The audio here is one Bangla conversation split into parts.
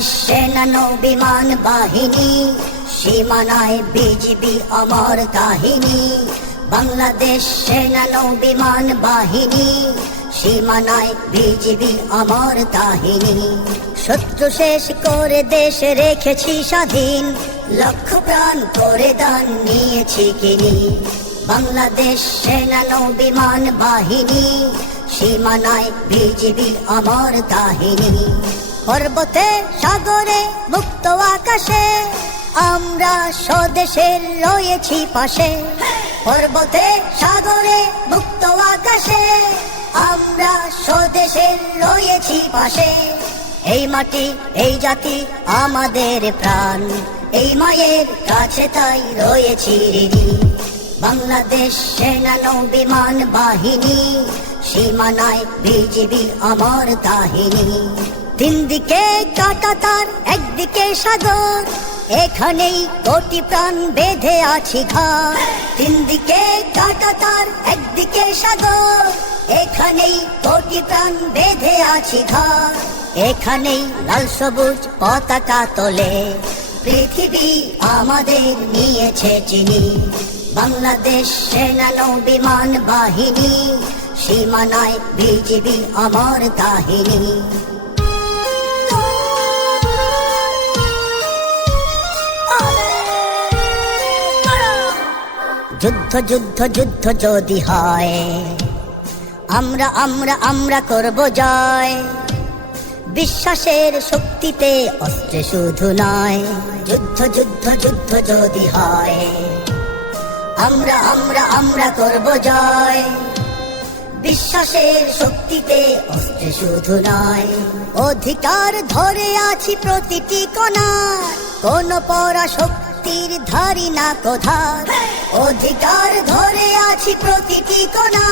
বাংলাদেশ সেনা নৌ বিমান বাহিনী, সীমানায় বিজিবি অমর কাহিনী। বাংলাদেশ সেনা নৌ বিমান বাহিনী, সীমানায় বিজিবি অমর কাহিনী। শত্রু শেষ করে দেশ রেখেছি স্বাধীন, লক্ষ প্রাণ করে দান নিয়েছি কিনি। বাংলাদেশ সেনা নৌ বিমান বাহিনী, সীমানায় বিজিবি অমর কাহিনী। পর্বতে সাগরে মুক্ত আকাশে, আমরা স্বদেশের রয়েছি পাশে। পর্বতে সাগরে মুক্ত আকাশে, আমরা স্বদেশের রয়েছি পাশে। এই মাটি এই জাতি আমাদের প্রাণ, এই মায়ের কাছে তাই রয়েছি ঋণী। বাংলাদেশ সেনা নৌ বিমান বাহিনী, সীমানায় বিজিবি অমর কাহিনী। তিন দিকে কাঁটা তার, একদিকে সাগর, এখানেই কোটি প্রাণ বেঁধে আছি ঘর। তিন দিকে কাঁটা তার, একদিকে সাগর, এখানেই কোটি প্রাণ বেঁধে আছি ঘর। এখানেই লাল সবুজ পতাকা তোলে, পৃথিবী আমাদের নিয়েছে চিনি। বাংলাদেশ সেনা নৌ বিমান বাহিনী, সীমানায় বিজিবি অমর কাহিনী। যুদ্ধ যুদ্ধ যুদ্ধ যদি হয়, আমরা আমরা আমরা করব জয়। বিশ্বাসের শক্তিতে অস্ত্রে শুধু নয়। যুদ্ধ যুদ্ধ যুদ্ধ যদি হয়, আমরা আমরা আমরা করব জয়। বিশ্বাসের শক্তিতে অস্ত্রে শুধু নয়। অধিকার ধরে আছি প্রতিটি কণা, কোন পরাশক্তির ধারি না কোধার। অধিকার ধরে আছি প্রতিটি কণা,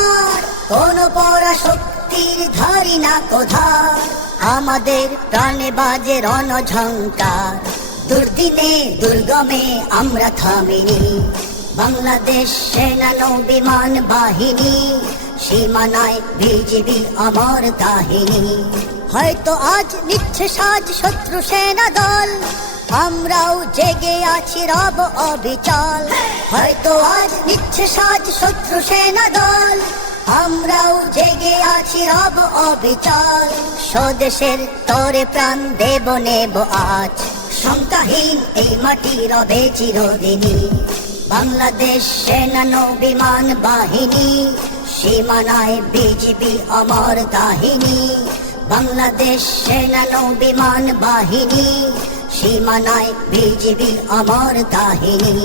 কোন পরাশক্তির ধারি না কোধার। আমাদের প্রাণে বাজে রণঝঙ্কার, দুর্দিনে দুর্গমে আমরা থামিনি। বাংলাদেশ সেনা নৌ বিমান বাহিনী, সীমানায় বিজিবি অমর কাহিনী। হয়তো আজ নিচ্ছে সাজ শত্রু সেনা দল, আমরাও জেগে আছি রব অবিচল। হয়তো আজ নিচ্ছে সাজ শত্রু সেনা দল, আমরাও জেগে আছি রব অবিচল। স্বদেশের তরে প্রাণ দেব নেব আজ, শঙ্কাহীন এই মাটি রবে চিরদিনী। বাংলাদেশ সেনা নৌ বিমান বাহিনী, সীমানায় বিজিবি অমর কাহিনী। বাংলাদেশ সেনা নৌ বিমান বাহিনী, সীমানায় বিজিবি অমর কাহিনী।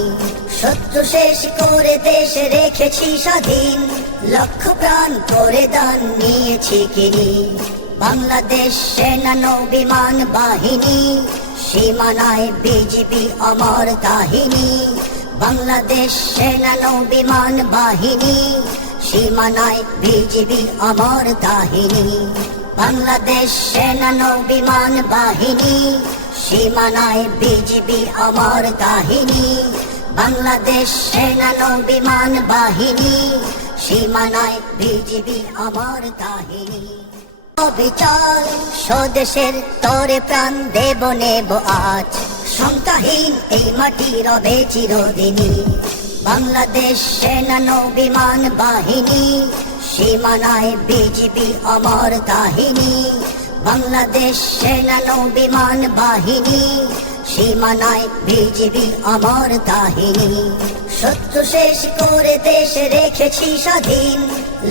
শত্রু শেষ করে দেশ রেখেছি স্বাধীন, লক্ষ প্রাণ করে দান নিয়েছি কিনি। বাংলাদেশ সেনা নৌ বিমান বাহিনী, সীমানায় বিজিবি অমর কাহিনী। বাংলাদেশ সেনা নৌ বিমান বাহিনী, সীমানায় বিজিবি অমর কাহিনী। বাংলাদেশ সেনা নৌ বিমান বাহিনী, সীমানায় বিজিবি অমর কাহিনী। বাংলাদেশ সেনা নৌ বিমান বাহিনী, সীমানায় বিজিবি অমর কাহিনী। অবিচল স্বদেশের তরে প্রাণ দেব নেব আজ, শঙ্কাহীন এই মাটি রবে চিরদিনী। বাংলাদেশ সেনা নৌ বিমান বাহিনী, সীমানায় বিজিবি অমর কাহিনী। বাংলাদেশ সেনা নৌ বিমান বাহিনী, সীমানায় বিজিবি অমর কাহিনী। শত্রু শেষ করে দেশ রেখেছি স্বাধীন,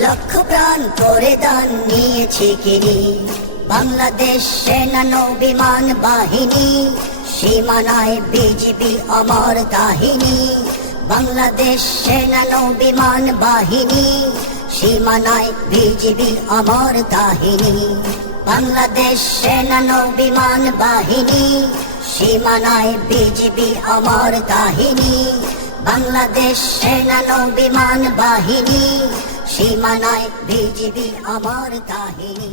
লক্ষ প্রাণ করে দান নিয়েছি কিনি। বাংলাদেশ সেনা নৌ বিমান বাহিনী, সীমানায় বিজিবি অমর কাহিনী। বাংলাদেশ সেনা নৌ বিমান বাহিনী, সীমানায় বিজিবি অমর কাহিনী। বাংলাদেশ সেনা নৌ বিমান বাহিনী, সীমানায় বিজিবি অমর কাহিনী। বাংলাদেশ সেনা নৌ বিমান বাহিনী, সীমানায় বিজিবি অমর কাহিনী।